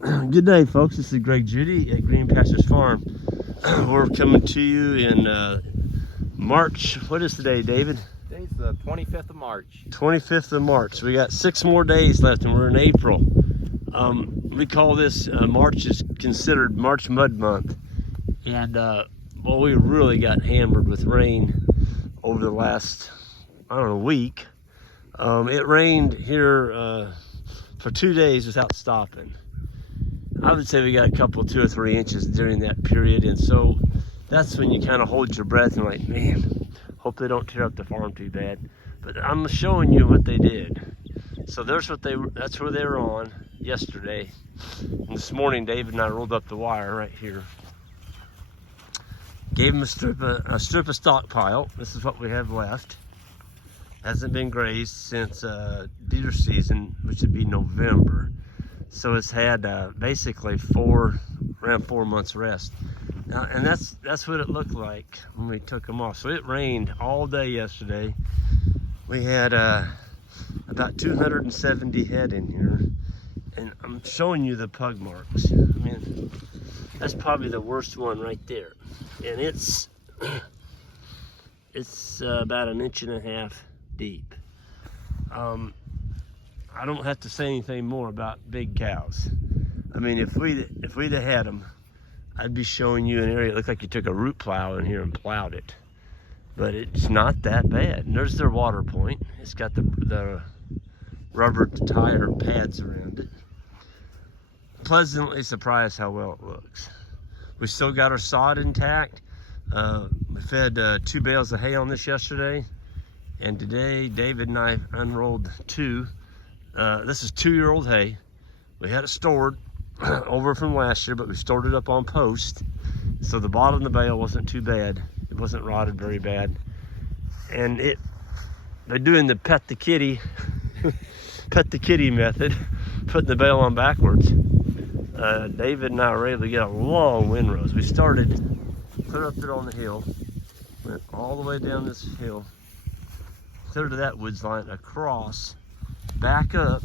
Good day, folks. This is Greg Judy at Green Pastures Farm. We're coming to you in March. What is today, David? Today's the 25th of March. 25th of March. We got 6 more days left and we're in April. We call this March is considered March Mud Month. And well, we really got hammered with rain over the last, I don't know, week. It rained here for 2 days without stopping. I would say we got a couple, 2 or 3 inches during that period, and so that's when you kind of hold your breath and like, man, hope they don't tear up the farm too bad. But I'm showing you what they did. So that's where they were on yesterday. And this morning, David and I rolled up the wire right here. Gave them a strip of stockpile. This is what we have left. Hasn't been grazed since deer season, which would be November. So it's had basically around 4 months rest. Now, and that's what it looked like when we took them off. So it rained all day yesterday. We had about 270 head in here. And I'm showing you the pug marks. I mean, that's probably the worst one right there. And it's about 1.5 inches deep. I don't have to say anything more about big cows. I mean, if we'd have had them, I'd be showing you an area. It looked like you took a root plow in here and plowed it. But it's not that bad. And there's their water point. It's got the rubber tire pads around it. Pleasantly surprised how well it looks. We still got our sod intact. We fed 2 bales of hay on this yesterday. And today, David and I unrolled 2. This is 2-year-old hay. We had it stored over from last year, but we stored it up on post. So the bottom of the bale wasn't too bad. It wasn't rotted very bad. And they're doing the pet the kitty method, putting the bale on backwards. David and I were able to get a long windrows. We started clear up there on the hill, went all the way down this hill, clear to that woods line, across, back up,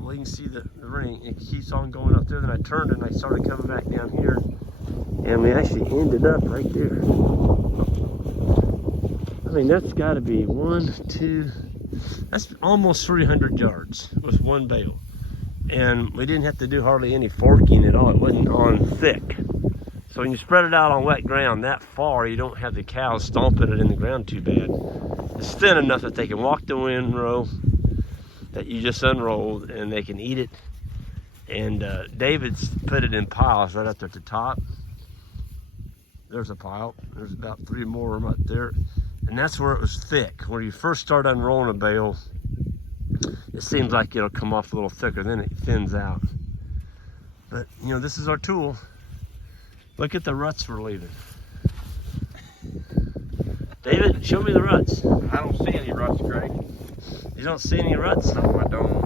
we can see the ring. It keeps on going up there. Then I turned and I started coming back down here, and we actually ended up right there. I mean, that's got to be that's almost 300 yards with one bale. And we didn't have to do hardly any forking at all. It wasn't on thick. So when you spread it out on wet ground that far, you don't have the cows stomping it in the ground too bad. It's thin enough that they can walk the windrow that you just unrolled and they can eat it. And David's put it in piles right up there at the top. There's a pile. There's about 3 more of them up there. And that's where it was thick. Where you first start unrolling a bale, it seems like it'll come off a little thicker, then it thins out. But, you know, this is our tool. Look at the ruts we're leaving. David, show me the ruts. I don't see any ruts, Greg. You don't see any ruts? No, I don't.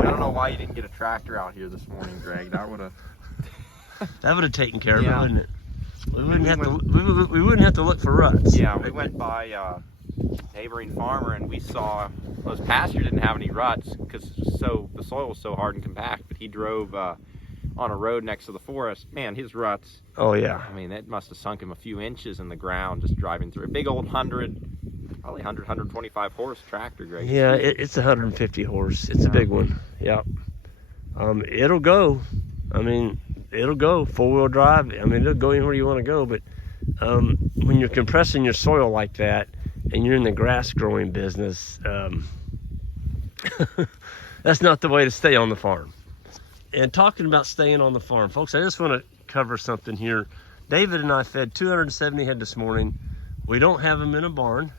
I don't know why you didn't get a tractor out here this morning, Greg. That would have taken care of it, wouldn't it? We wouldn't have to look for ruts. Yeah, we went by a neighboring farmer and we saw those pastures didn't have any ruts because the soil was so hard and compact. But he drove on a road next to the forest. Man, his ruts. Oh yeah. I mean, it must have sunk him a few inches in the ground just driving through a big old 125 horse tractor, Greg. Yeah, it's 150 horse. It's a big one. Yeah. It'll go. I mean, it'll go 4-wheel drive. I mean, it'll go anywhere you want to go. But when you're compressing your soil like that, and you're in the grass growing business, that's not the way to stay on the farm. And talking about staying on the farm, folks, I just want to cover something here. David and I fed 270 head this morning. We don't have them in a barn.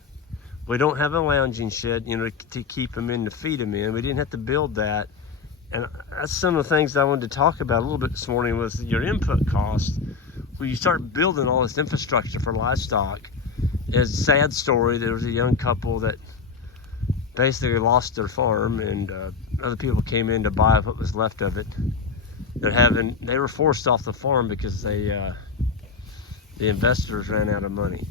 We don't have a lounging shed, you know, to keep them in, to feed them in. We didn't have to build that. And that's some of the things that I wanted to talk about a little bit this morning was your input cost. When you start building all this infrastructure for livestock, it's a sad story. There was a young couple that basically lost their farm, and other people came in to buy what was left of it. They were forced off the farm because the investors ran out of money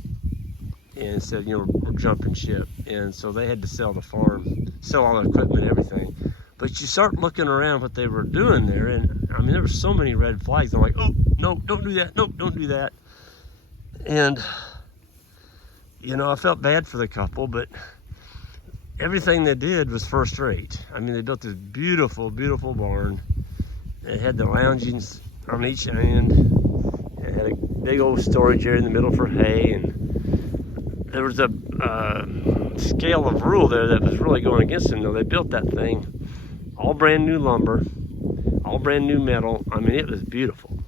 and said, you know, we're jumping ship. And so they had to sell the farm, sell all the equipment, everything. But you start looking around what they were doing there, and I mean, there were so many red flags. I'm like, oh, no, don't do that. Nope, don't do that. And, you know, I felt bad for the couple, but everything they did was first rate. I mean, they built this beautiful, beautiful barn. It had the loungings on each end. It had a big old storage area in the middle for hay, and there was a scale of rule there that was really going against them. Though they built that thing, all brand new lumber, all brand new metal. I mean, it was beautiful.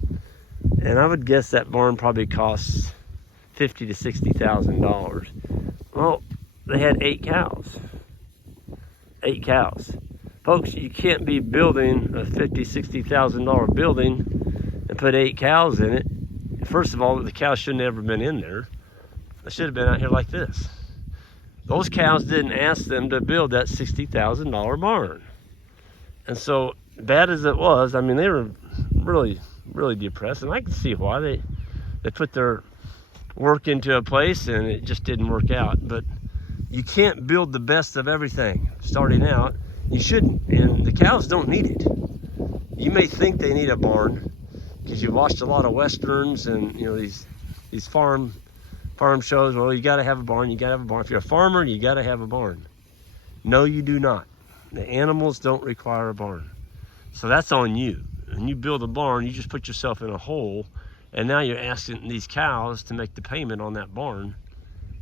And I would guess that barn probably costs $50,000 to $60,000. Well, they had 8 cows. 8 cows. Folks, you can't be building a $50,000, $60,000 building and put 8 cows in it. First of all, the cows shouldn't have ever been in there. They should have been out here like this. Those cows didn't ask them to build that $60,000 barn. And so, bad as it was, I mean, they were really, really depressed. And I can see why. They put their work into a place and it just didn't work out. But you can't build the best of everything starting out. You shouldn't. And the cows don't need it. You may think they need a barn because you've watched a lot of westerns and, you know, these farm shows. Well, you got to have a barn. You got to have a barn. If you're a farmer, you got to have a barn. No, you do not. The animals don't require a barn. So that's on you. When you build a barn, you just put yourself in a hole, and now you're asking these cows to make the payment on that barn.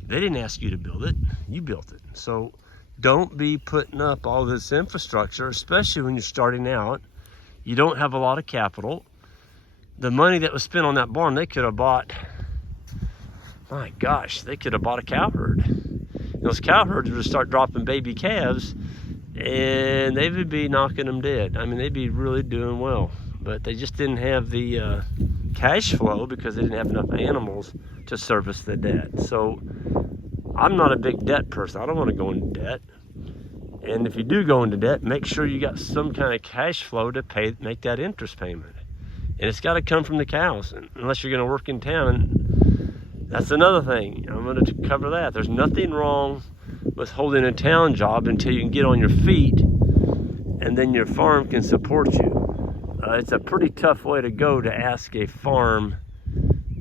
They didn't ask you to build it. You built it. So don't be putting up all this infrastructure, especially when you're starting out. You don't have a lot of capital. The money that was spent on that barn, they could have bought, my gosh, they could have bought a cow herd. Those cow herds would start dropping baby calves, and they would be knocking them dead. I mean, they'd be really doing well, but they just didn't have the cash flow because they didn't have enough animals to service the debt. So I'm not a big debt person. I don't want to go into debt. And if you do go into debt, make sure you got some kind of cash flow to make that interest payment. And it's got to come from the cows, unless you're going to work in town. And that's another thing. I'm going to cover that. There's nothing wrong with holding a town job until you can get on your feet, and then your farm can support you. It's a pretty tough way to go to ask a farm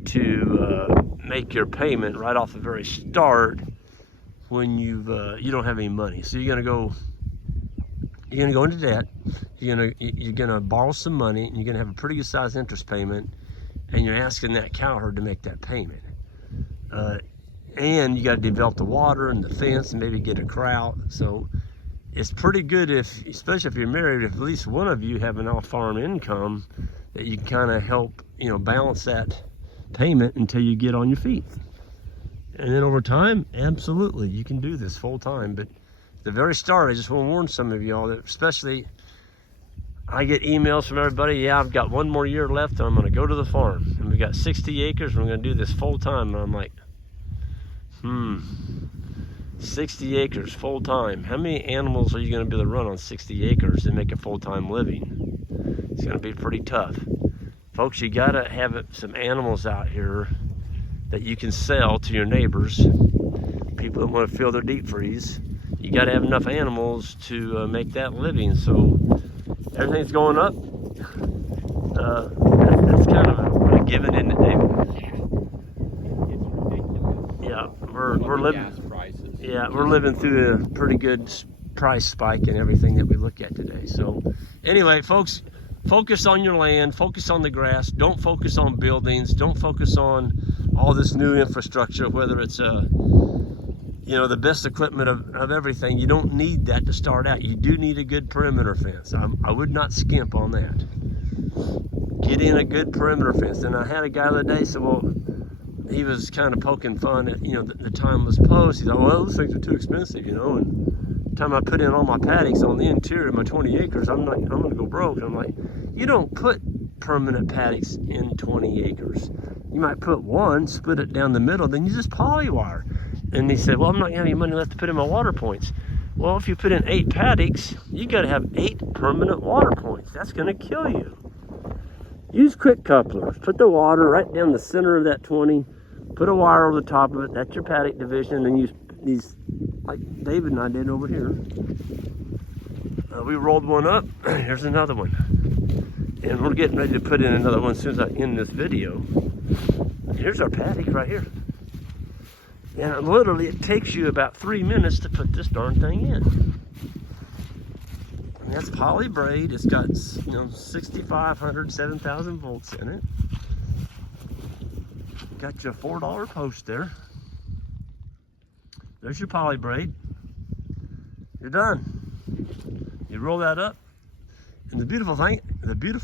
to make your payment right off the very start when you don't have any money. So you're gonna go into debt. You're gonna borrow some money, and you're gonna have a pretty good sized interest payment, and you're asking that cow herd to make that payment. And you got to develop the water and the fence and maybe get a corral. So it's pretty good especially if you're married, if at least one of you have an off-farm income that you can kind of help, balance that payment until you get on your feet. And then over time, absolutely, you can do this full time. But at the very start, I just want to warn some of y'all that, especially, I get emails from everybody, yeah, I've got 1 more year left and I'm going to go to the farm. And we got 60 acres and we're going to do this full time. And I'm like, 60 acres full time. How many animals are you going to be able to run on 60 acres and make a full-time living? It's going to be pretty tough. Folks, you got to have some animals out here that you can sell to your neighbors, people that want to fill their deep freeze. You got to have enough animals to make that living. So everything's going up. That's kind of a given, isn't it, David? Yeah, we're living. Gas prices. Yeah, we're living through a pretty good price spike in everything that we look at today. So, anyway, folks, focus on your land, focus on the grass. Don't focus on buildings. Don't focus on all this new infrastructure, whether it's the best equipment of everything. You don't need that to start out. You do need a good perimeter fence. I would not skimp on that. Get in a good perimeter fence. And I had a guy the other day say, well, he was kind of poking fun at, the time was post. He thought, well, those things are too expensive, and the time I put in all my paddocks on the interior of my 20 acres, I'm going to go broke. And I'm like, you don't put permanent paddocks in 20 acres. You might put one, split it down the middle, then you just polywire. And he said, well, I'm not going to have any money left to put in my water points. Well, if you put in 8 paddocks, you got to have 8 permanent water points. That's going to kill you. Use quick couplers. Put the water right down the center of that 20. Put a wire over the top of it. That's your paddock division. And then use these, like David and I did over here. We rolled one up. Here's another one. And we're getting ready to put in another one as soon as I end this video. Here's our paddock right here. And literally it takes you about 3 minutes to put this darn thing in. And that's poly braid. It's got, 6,500, 7,000 volts in it. Got your $4 post there. There's your poly braid. You're done. You roll that up. And the beautiful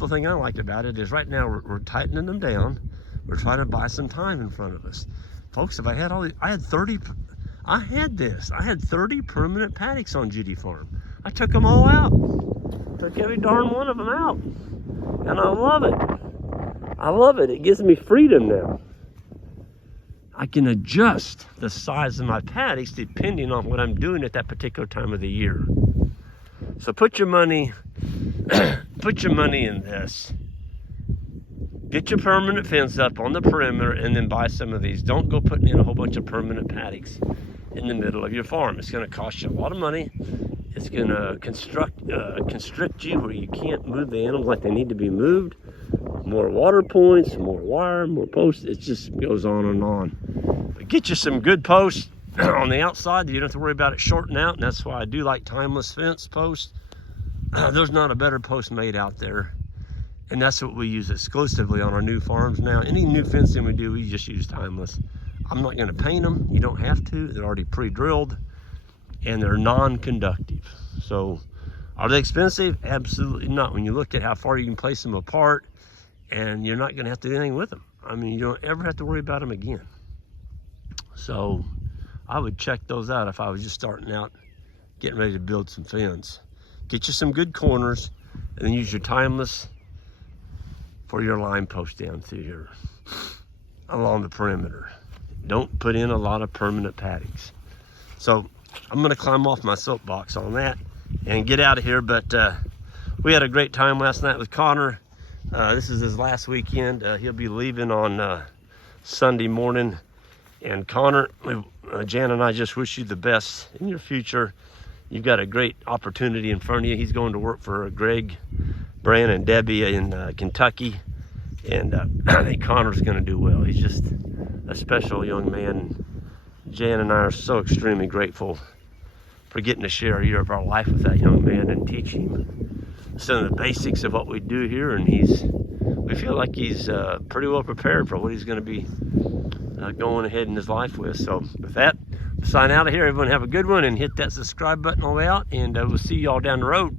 thing I liked about it is right now we're tightening them down. We're trying to buy some time in front of us. Folks, if I had I had 30 permanent paddocks on Judy Farm. I took them all out. Took every darn one of them out. And I love it. I love it. It gives me freedom now. I can adjust the size of my paddocks depending on what I'm doing at that particular time of the year. So put your money in this. Get your permanent fence up on the perimeter and then buy some of these. Don't go putting in a whole bunch of permanent paddocks in the middle of your farm. It's going to cost you a lot of money. It's going to constrict you where you can't move the animals like they need to be moved. More water points, more wire, more posts. It just goes on and on. But get you some good posts on the outside. You don't have to worry about it shorting out. And that's why I do like timeless fence posts. There's not a better post made out there. And that's what we use exclusively on our new farms now. Any new fencing we do, we just use timeless. I'm not going to paint them. You don't have to. They're already pre-drilled. And they're non-conductive. So are they expensive? Absolutely not. When you look at how far you can place them apart, and you're not going to have to do anything with them. I mean, you don't ever have to worry about them again. So I would check those out if I was just starting out, getting ready to build some fence. Get you some good corners, and then use your timeless for your line post down through here along the perimeter. Don't put in a lot of permanent paddocks. So I'm going to climb off my soapbox on that and get out of here. But we had a great time last night with Connor. This is his last weekend. He'll be leaving on Sunday morning. And Connor, Jan and I just wish you the best in your future. You've got a great opportunity in front of you. He's going to work for Greg, Bran, and Debbie in Kentucky. And I think Connor's going to do well. He's just a special young man. Jan and I are so extremely grateful for getting to share a year of our life with that young man and teach him some of the basics of what we do here. And we feel like he's pretty well prepared for what he's going to be going ahead in his life with. So with that, sign out of here. Everyone have a good one and hit that subscribe button on the way out. And we'll see y'all down the road.